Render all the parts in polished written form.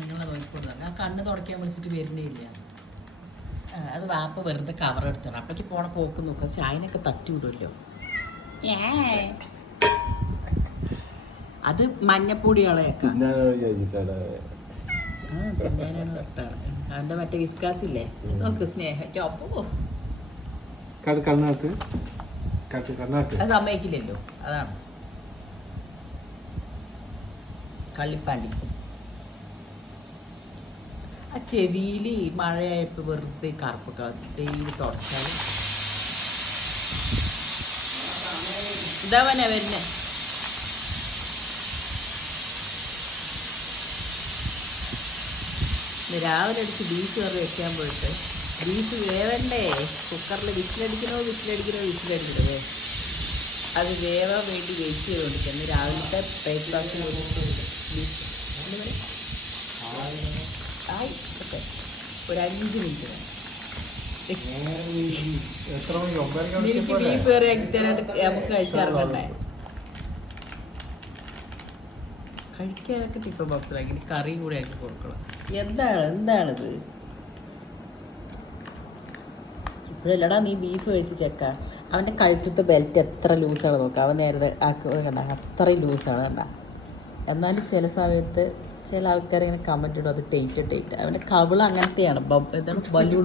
നിങ്ങളെ നോക്കിക്കൊടുത്തു. ആ കണ്ണ് തുടക്കാൻ വിളിച്ചിട്ട് വരുന്നേ ഇല്ല. അത് വാപ്പ വെറുതെ കവർ എടുത്താണ്. അപ്പോഴേക്ക് പോണ പോക്ക് നോക്കുക. ചായനൊക്കെ തട്ടി വിടുമല്ലോ. അത് മഞ്ഞപ്പൊടികളെയൊക്കെ അവന്റെ മറ്റേ വിസ്കാസ് ഇല്ലേ നോക്ക് സ്നേഹം അപ്പോ അത് സമ്മതിക്കില്ലല്ലോ. അതാണ് കള്ളിപ്പാണ്ടി. ആ ചെവിയില് മഴയായപ്പോ വെറുതെ കറുപ്പ് ഡെയിലി തുടച്ചാൽ ഇതാവനെ വരുന്നേ. രാവിലെ അടിച്ച് ബീഫ് കറി വെക്കാൻ പോയിട്ട് ബീഫ് വേവണ്ടേ, കുക്കറിൽ വിസിലടിക്കണോ അത് വേവാൻ വേണ്ടി വെയിറ്റ് ചെയ്തുകൊണ്ടിരിക്കുന്നു. രാവിലത്തെ ബ്രേക്ക്ഫാസ്റ്റ് ഒരു 5 മിനിറ്റ് എനിക്ക് ബീഫ് കറി ആക്കിത്തരാണ്ട് നമുക്ക് കഴിച്ചിറങ്ങണ്ടേ. കഴിക്കാനൊക്കെ ടിഫിൻ ബോക്സിലാക്കി കറിയും കൂടെ ആക്കി കൊടുക്കണം. എന്താണിത് ഇപ്പോഴല്ലടാ നീ ബീഫ് കഴിച്ച് ചെക്ക. അവൻ്റെ കഴുത്തത്തെ ബെൽറ്റ് എത്ര ലൂസാണ് നോക്കുക. അവൻ നേരത്തെ കണ്ട അത്രയും ലൂസാണ് കണ്ട. എന്നാലും ചില സമയത്ത് ചില ആൾക്കാർ ഇങ്ങനെ കമന്റ് ഇടും അത് ടൈറ്റ്. അവൻ്റെ കവിള് അങ്ങനത്തെയാണ്. എന്താണ് ബലൂൺ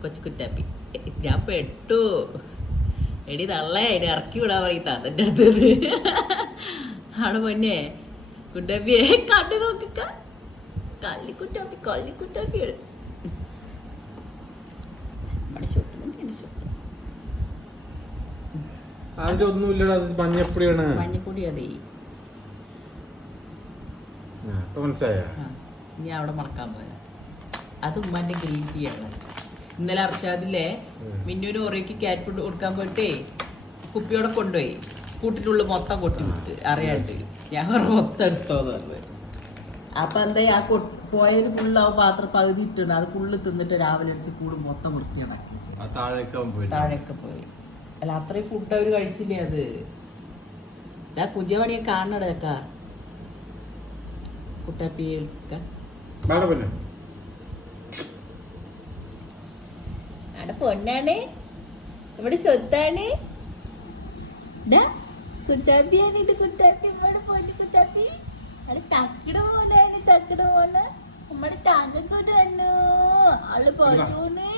കൊച്ചു കുറ്റാപ്പി. ഞാൻ പെട്ടു. എടി തള്ളേ എടി ഇറക്കി വിടാൻ പറയും താത്തൻ്റെ അടുത്തത്. ആണ് പൊന്നെ കുട്ടാപ്പിയെ കണ്ടു നോക്ക. കള്ളിക്കുട്ടാപ്പി മഞ്ഞപ്പൊടി അതെ. ഇനി അവിടെ മറക്കാൻ പോയാ അത് ഉമ്മാന്റെ ഗ്രീൻ ടീ ആണ്. ഇന്നലെ അർഷാദിലെ മിന്നുവിന് ഓറയ്ക്ക് ക്യാറ്റ് ഫുഡ് കൊടുക്കാൻ പോയിട്ടേ കുപ്പിയോടെ കൊണ്ടുപോയി കൂട്ടിനുള്ളിൽ മൊത്തം കൊട്ടി വിട്ട് അറിയാണ്ട്. ഞാൻ മൊത്തം എടുത്തോന്ന് പറഞ്ഞത്. അപ്പൊ എന്താ ആ പോയാൽ ഫുള്ള് ആ പാത്രം പകുതി ഇട്ടുണ്ട്. അത് ഫുള്ള് തിന്നിട്ട് രാവിലെ അടിച്ച് കൂട് മൊത്തം വൃത്തിയുണ്ടാക്കി താഴേക്ക് പോയി. അല്ല അത്രയും ഫുഡ് അവര് കഴിച്ചില്ലേ. അത് കുഞ്ചമണിയെ കാണണടക്ക കുട്ടാപ്പിയൊക്കെ അവിടെ പൊന്നാണ് ഇവിടെ സ്വത്താണ്. കുട്ടാപ്പിയാണ് ഇത്. കുട്ടാപ്പി ഇവിടെ പൊന്നു കുട്ടാപ്പി. അത് തക്കട പോലെ നമ്മുടെ താങ്കോട്ട് വന്നു. ആള് പോന്നേ